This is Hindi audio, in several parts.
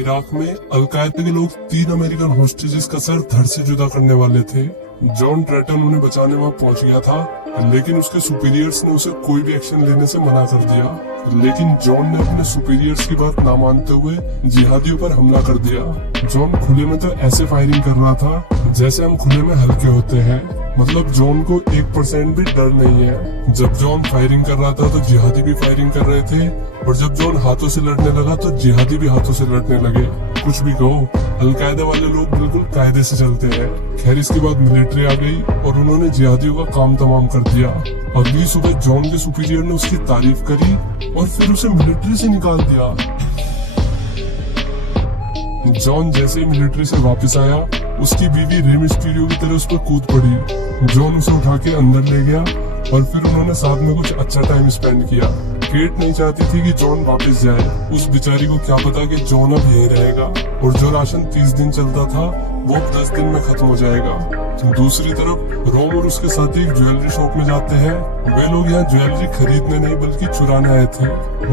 इराक में अलकायदा के लोग 3 अमेरिकन होस्टेजेस का सर धड़ से जुदा करने वाले थे। जॉन ट्रेटन उन्हें बचाने वहां पहुंच गया था, लेकिन उसके सुपीरियर्स ने उसे कोई भी एक्शन लेने से मना कर दिया। लेकिन जॉन ने अपने सुपीरियर्स की बात ना मानते हुए जिहादियों पर हमला कर दिया। जॉन खुले में तो ऐसे फायरिंग कर रहा था जैसे हम खुले में हल्के होते हैं, मतलब जॉन को 1% भी डर नहीं है। जब जॉन फायरिंग कर रहा था तो जिहादी भी फायरिंग कर रहे थे, और जब जॉन हाथों से लड़ने लगा तो जिहादी भी हाथों से लड़ने लगे। कुछ भी कहो, अलकायदा वाले लोग बिल्कुल कायदे से चलते हैं। खैर, इसके बाद मिलिट्री आ गई और उन्होंने जिहादियों का काम तमाम कर दिया। अगली सुबह जॉन के सुपीरियर ने उसकी तारीफ करी और फिर उसे मिलिट्री से निकाल दिया। जॉन जैसे ही मिलिट्री से वापस आया, उसकी बीवी रे मिस्टीरियो की तरह उस पर कूद पड़ी। जॉन उसे उठा के अंदर ले गया और फिर उन्होंने साथ में कुछ अच्छा टाइम स्पेंड किया। केट नहीं चाहती थी कि जॉन वापस जाए। उस बेचारी को क्या पता कि जॉन अब यहीं रहेगा, और जो राशन 30 दिन चलता था वो 10 दिन में खत्म हो जाएगा। दूसरी तरफ रोम और उसके साथी एक ज्वेलरी शॉप में जाते हैं। वे लोग यहाँ ज्वेलरी खरीदने नहीं बल्कि चुराने आए थे।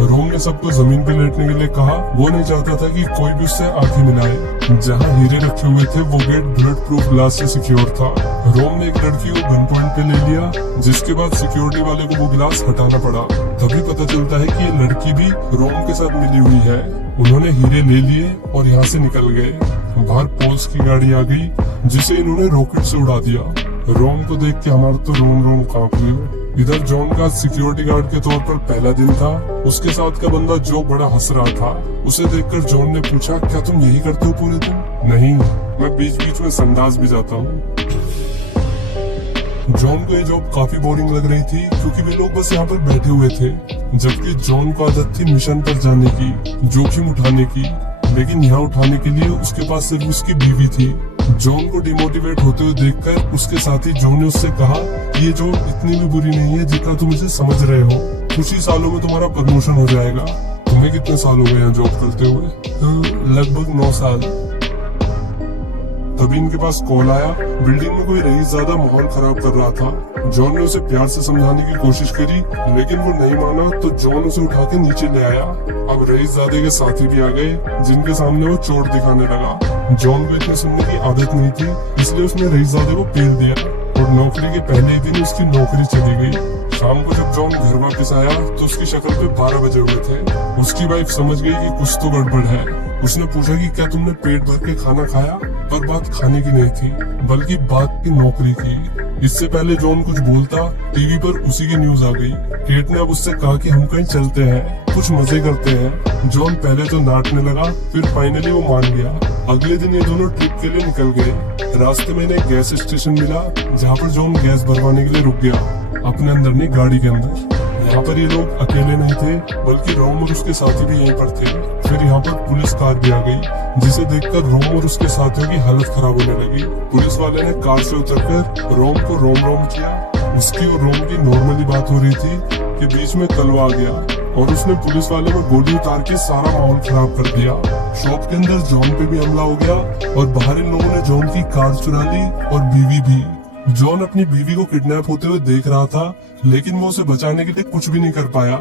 रोम ने सबको जमीन पे लेटने के लिए कहा। वो नहीं चाहता था कि कोई भी उससे आंखें मिलाए। जहाँ हीरे रखे हुए थे वो गेट बुलेट प्रूफ ग्लास से सिक्योर था। रोम ने एक लड़की को गन पॉइंट पे ले लिया, जिसके बाद सिक्योरिटी वाले को वो गिलास हटाना पड़ा। तभी पता चलता है कि ये लड़की भी रोम के साथ मिली हुई है। उन्होंने हीरे ले लिए और यहाँ से निकल गए। बाहर पोल्स की गाड़ी आ गई, जिसे इन्होंने रॉकेट से उड़ा दिया। रोम को देख के हमारा तो रोम कांप गया। इधर जॉन का सिक्योरिटी गार्ड के तौर पर पहला दिन था। उसके साथ का बंदा जो बड़ा हंस रहा था। उसे देखकर जॉन ने पूछा, क्या तुम यही करते हो पूरे दिन? नहीं, मैं बीच बीच में संडास भी जाता हूँ। जॉन को ये जॉब काफी बोरिंग लग रही थी, क्योंकि वे लोग बस यहाँ पर बैठे हुए थे, जबकि जॉन को आदत थी मिशन पर जाने की, जोखिम उठाने की। लेकिन यहाँ उठाने के लिए उसके पास सिर्फ उसकी बीवी थी। जॉन को डिमोटिवेट होते हुए देखकर उसके साथी जॉन ने उससे कहा, ये जॉब इतनी भी बुरी नहीं है जितना तुम इसे समझ रहे हो। कुछ ही सालों में तुम्हारा प्रमोशन हो जाएगा। तुम्हें कितने साल हो गए यहाँ जॉब करते हुए? लगभग 9 साल। तभी इनके पास कॉल आया। बिल्डिंग में कोई रईस ज्यादा माहौल खराब कर रहा था। जॉन ने उसे प्यार से समझाने की कोशिश करी, लेकिन वो नहीं माना, तो जॉन उसे उठा के नीचे ले आया। अब रईसजादे के साथी भी आ गए, जिनके सामने वो चोट दिखाने लगा। जॉन को इतने सुनने की आदत नहीं थी, इसलिए उसने रईसजादे को पेल दिया और नौकरी के पहले ही दिन उसकी नौकरी चली गई। शाम को जब जॉन घर वापस आया तो उसकी शक्ल पे 12 बजे हुए थे। उसकी वाइफ समझ गई कि कुछ तो गड़बड़ है। उसने पूछा कि क्या तुमने पेट भर के खाना खाया? पर बात खाने की नहीं थी, बल्कि बात की नौकरी की। इससे पहले जॉन कुछ बोलता, टीवी पर उसी की न्यूज आ गई। केट ने अब उससे कहा कि हम कहीं चलते हैं, कुछ मजे करते हैं। जॉन पहले तो नाटने लगा, फिर फाइनली वो मान गया। अगले दिन ये दोनों ट्रिप के लिए निकल गए। रास्ते में इन्हें गैस स्टेशन मिला, जहाँ पर जॉन गैस भरवाने के लिए रुक गया, अपने अंदर नहीं गाड़ी के अंदर। यहाँ पर ये लोग अकेले नहीं थे, बल्कि रोम और उसके साथी भी यहीं पर थे। फिर यहाँ पर पुलिस कार भी आ गई, जिसे देखकर रोम और उसके साथियों की हालत खराब होने लगी। पुलिस वाले ने कार से उतरकर रोम को रोम किया। उसकी और रोम की नॉर्मली बात हो रही थी कि बीच में कलवा आ गया और उसने पुलिस वाले में गोली उतार के सारा माहौल खराब कर दिया। शॉप के अंदर जॉन पे भी हमला हो गया और बाहर इन लोगों ने जॉन की कार चुरा ली और बीवी भी। जॉन अपनी बीवी को किडनैप होते हुए देख रहा था, लेकिन वो उसे बचाने के लिए कुछ भी नहीं कर पाया।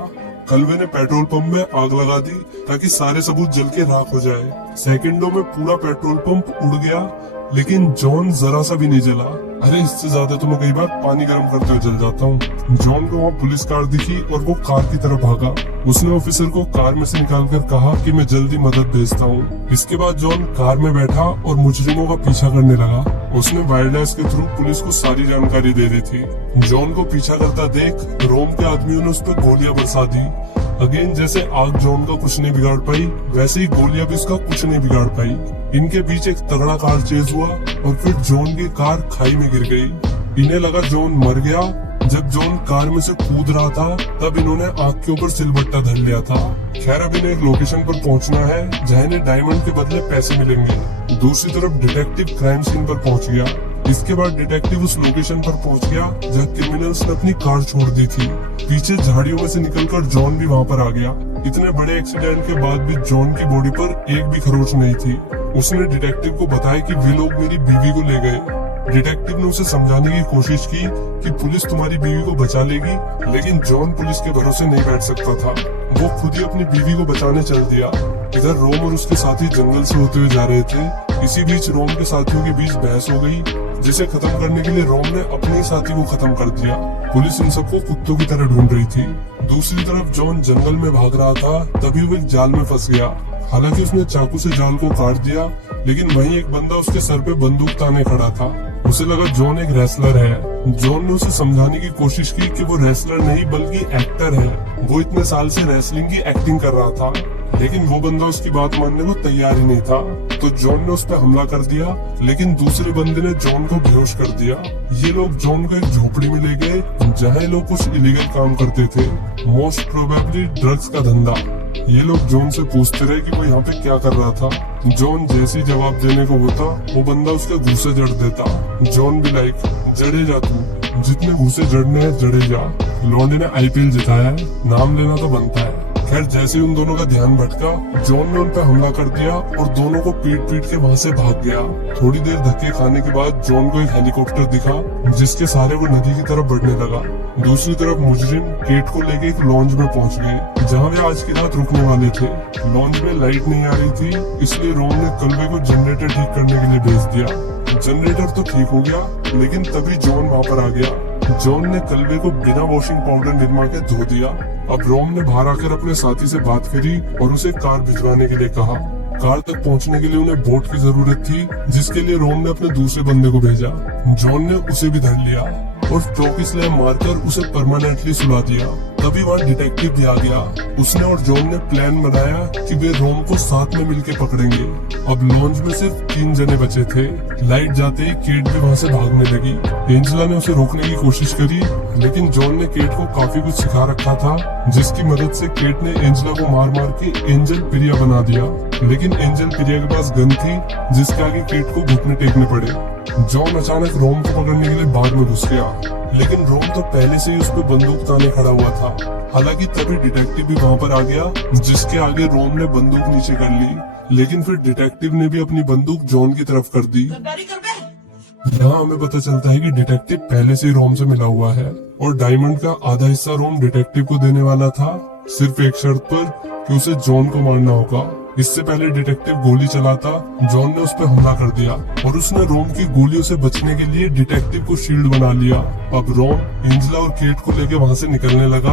कलवे ने पेट्रोल पंप में आग लगा दी ताकि सारे सबूत जल के राख हो जाए। सेकंडों में पूरा पेट्रोल पंप उड़ गया, लेकिन जॉन जरा सा भी नहीं जला। अरे इससे ज्यादा तो मैं कई बार पानी गर्म करते हुए जल जाता हूँ। जॉन को वहाँ पुलिस कार दिखी और वो कार की तरफ भागा। उसने ऑफिसर को कार में से निकालकर कहा कि मैं जल्दी मदद भेजता हूँ। इसके बाद जॉन कार में बैठा और मुजरिमों का पीछा करने लगा। उसने वायरलेस के थ्रू पुलिस को सारी जानकारी दे दी थी। जॉन को पीछा करता देख रोम के आदमियों ने उस पर गोलियां बरसा दी। अगेन जैसे आग जॉन का कुछ नहीं बिगाड़ पाई, वैसे ही गोलियां भी उसका कुछ नहीं बिगाड़ पाई। इनके बीच एक तगड़ा कार चेज हुआ और फिर जॉन की कार खाई में गिर गई। इन्हें लगा जॉन मर गया। जब जॉन कार में से कूद रहा था, तब इन्होंने आग के ऊपर सिलबट्टा धर लिया था। खैर, अब इन्हें एक लोकेशन पर पहुंचना है जहाँ इन्हें डायमंड के बदले पैसे मिलेंगे। दूसरी तरफ डिटेक्टिव क्राइम सीन पर पहुंच गया। इसके बाद डिटेक्टिव उस लोकेशन पर पहुंच गया जहाँ क्रिमिनल्स ने अपनी कार छोड़ दी थी। पीछे झाड़ियों में से निकलकर जॉन भी वहाँ पर आ गया। इतने बड़े एक्सीडेंट के बाद भी जॉन की बॉडी पर एक भी खरोच नहीं थी। उसने डिटेक्टिव को बताया कि वे लोग मेरी बीवी को ले गए। डिटेक्टिव ने उसे समझाने की कोशिश की कि पुलिस तुम्हारी बीवी को बचा लेगी, लेकिन जॉन पुलिस के भरोसे नहीं बैठ सकता था। वो खुद ही अपनी बीवी को बचाने चल दिया। इधर रोम और उसके साथी जंगल से होते हुए जा रहे थे। इसी बीच रोम के साथियों के बीच बहस हो गई, जिसे खत्म करने के लिए रोम ने अपने साथी को खत्म कर दिया। पुलिस इन सबको कुत्तों की तरह ढूंढ रही थी। दूसरी तरफ जॉन जंगल में भाग रहा था, तभी वो एक जाल में फंस गया। हालांकि उसने चाकू से जाल को काट दिया, लेकिन वहीं एक बंदा उसके सर पे बंदूक ताने खड़ा था। उसे लगा जॉन एक रेसलर है। जॉन ने उसे समझाने की कोशिश की कि वो रेसलर नहीं बल्कि एक्टर है। वो इतने साल से रेसलिंग की एक्टिंग कर रहा था, लेकिन वो बंदा उसकी बात मानने को तैयार ही नहीं था। तो जॉन ने उस पर हमला कर दिया, लेकिन दूसरे बंदे ने जॉन को बेहोश कर दिया। ये लोग जॉन को एक झोपड़ी में ले गए, जहाँ ये लोग कुछ इलीगल काम करते थे, मोस्ट प्रोबेबली ड्रग्स का धंधा। ये लोग जॉन से पूछते रहे कि वो यहाँ पे क्या कर रहा था। जॉन जैसी जवाब देने को होता, वो बंदा उसके घूसे जड़ देता। जॉन भी लाइक, जड़े जा तू, जितने घूसे जड़ने हैं जड़े जा। लौंडे ने IPL जिताया है, नाम लेना तो बनता है। खैर जैसे उन दोनों का ध्यान भटका, जॉन ने उन पर हमला कर दिया और दोनों को पीट पीट के वहाँ से भाग गया। थोड़ी देर धक्के खाने के बाद जॉन को एक हेलीकॉप्टर दिखा, जिसके सहारे वो नदी की तरफ बढ़ने लगा। दूसरी तरफ मुजरिम केट को लेके एक लॉन्ज में पहुंच गए, जहाँ वे आज की रात रुकने वाले थे। लॉन्ज में लाइट नहीं आ रही थी, इसलिए रोम ने कलवे को जनरेटर ठीक करने के लिए भेज दिया। जनरेटर तो ठीक हो गया, लेकिन तभी जॉन वहाँ पर आ गया। जॉन ने कलवे को बिना वॉशिंग पाउडर निरमा के धो दिया। अब रोम ने बाहर आकर अपने साथी से बात करी और उसे कार भिजवाने के लिए कहा। कार तक पहुंचने के लिए उन्हें बोट की जरूरत थी, जिसके लिए रोम ने अपने दूसरे बंदे को भेजा। जॉन ने उसे भी धर लिया और चौकी स्लैम मारकर उसे परमानेंटली सुला दिया। तभी वहाँ डिटेक्टिव भी आ गया। उसने और जॉन ने प्लान बनाया कि वे रोम को साथ में मिलके पकड़ेंगे। अब लॉन्ज में सिर्फ 3 जने बचे थे। लाइट जाते ही केट भी वहाँ से भागने लगी। एंजेला ने उसे रोकने की कोशिश करी, लेकिन जॉन ने केट को काफी कुछ सिखा रखा था, जिसकी मदद से केट ने एंजेला को मार मार के एंजल प्रिया बना दिया। लेकिन एंजल प्रिया के पास गन थी, जिसके आगे केट को घुटने टेकने पड़े। जॉन अचानक रोम को पकड़ने के लिए बाग में घुस गया, लेकिन रोम तो पहले से ही उस पर बंदूक ताने खड़ा हुआ था। हालांकि तभी डिटेक्टिव भी वहाँ पर आ गया, जिसके आगे रोम ने बंदूक नीचे कर ली। लेकिन फिर डिटेक्टिव ने भी अपनी बंदूक जॉन की तरफ कर दी। यहाँ हमें पता चलता है कि डिटेक्टिव पहले से ही रोम से मिला हुआ है और डायमंड का आधा हिस्सा रोम डिटेक्टिव को देने वाला था, सिर्फ एक शर्त पर कि उसे जॉन को मारना होगा। इससे पहले डिटेक्टिव गोली चलाता, जॉन ने उस पर हमला कर दिया और उसने रोम की गोलियों से बचने के लिए डिटेक्टिव को शील्ड बना लिया। अब रोम एंजेला और केट को लेकर वहाँ से निकलने लगा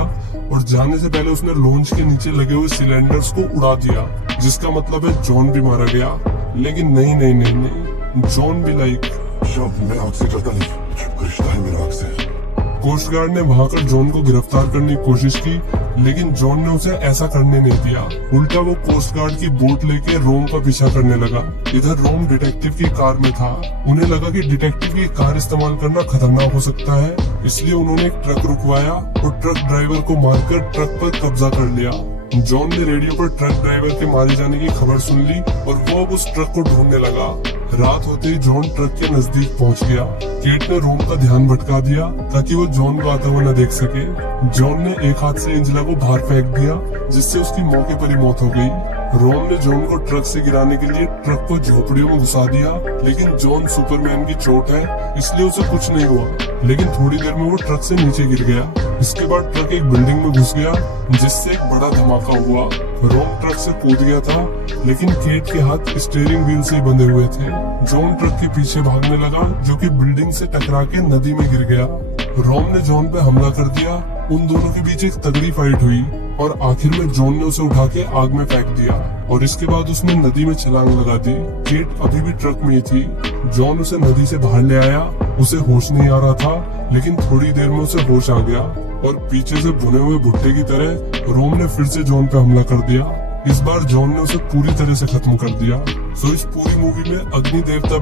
और जाने से पहले उसने लॉन्च के नीचे लगे हुए सिलेंडर्स को उड़ा दिया, जिसका मतलब है जॉन भी मारा गया। लेकिन नहीं नहीं नहीं नहीं, जॉन भी लाइक, मैं आपसे करता नहीं, रिश्ता है मेरा आपसे। कोस्ट गार्ड ने वहां कर जॉन को गिरफ्तार करने की कोशिश की, लेकिन जॉन ने उसे ऐसा करने नहीं दिया। उल्टा वो कोस्ट गार्ड की बोट लेके रोम का पीछा करने लगा। इधर रोम डिटेक्टिव की कार में था। उन्हें लगा कि डिटेक्टिव की कार इस्तेमाल करना खतरनाक हो सकता है, इसलिए उन्होंने एक ट्रक रुकवाया और ट्रक ड्राइवर को मारकर ट्रक पर कब्जा कर लिया। जॉन ने रेडियो पर ट्रक ड्राइवर के मारे जाने की खबर सुन ली और वो अब उस ट्रक को ढूंढने लगा। रात होते ही जॉन ट्रक के नजदीक पहुंच गया। केट ने रोम का ध्यान भटका दिया ताकि वो जॉन को आता हुआ न देख सके। जॉन ने एक हाथ से एंजेला को बाहर फेंक दिया, जिससे उसकी मौके पर ही मौत हो गई। रोम ने जॉन को ट्रक से गिराने के लिए ट्रक को झोपड़ियों में घुसा दिया, लेकिन जॉन सुपरमैन की चोट है, इसलिए उसे कुछ नहीं हुआ। लेकिन थोड़ी देर में वो ट्रक से नीचे गिर गया। इसके बाद ट्रक एक बिल्डिंग में घुस गया, जिससे एक बड़ा धमाका हुआ। रोम ट्रक से कूद गया था, लेकिन केट के हाथ स्टीयरिंग व्हील से ही बंधे हुए थे। जॉन ट्रक के पीछे भागने लगा, जो कि बिल्डिंग से टकरा के नदी में गिर गया। रोम ने जॉन पे हमला कर दिया। उन दोनों के बीच एक तगड़ी फाइट हुई और आखिर में जॉन ने उसे उठा के आग में फेंक दिया और इसके बाद उसने नदी में छलांग लगा दी। केट अभी भी ट्रक में ही थी। जॉन उसे नदी से बाहर ले आया। उसे होश नहीं आ रहा था, लेकिन थोड़ी देर में उसे होश आ गया और पीछे से भुने हुए भुट्टे की तरह रोम ने फिर से जॉन पे हमला कर दिया। इस बार जॉन ने उसे पूरी तरह से खत्म कर दिया। सो इस पूरी मूवी में अग्नि देवता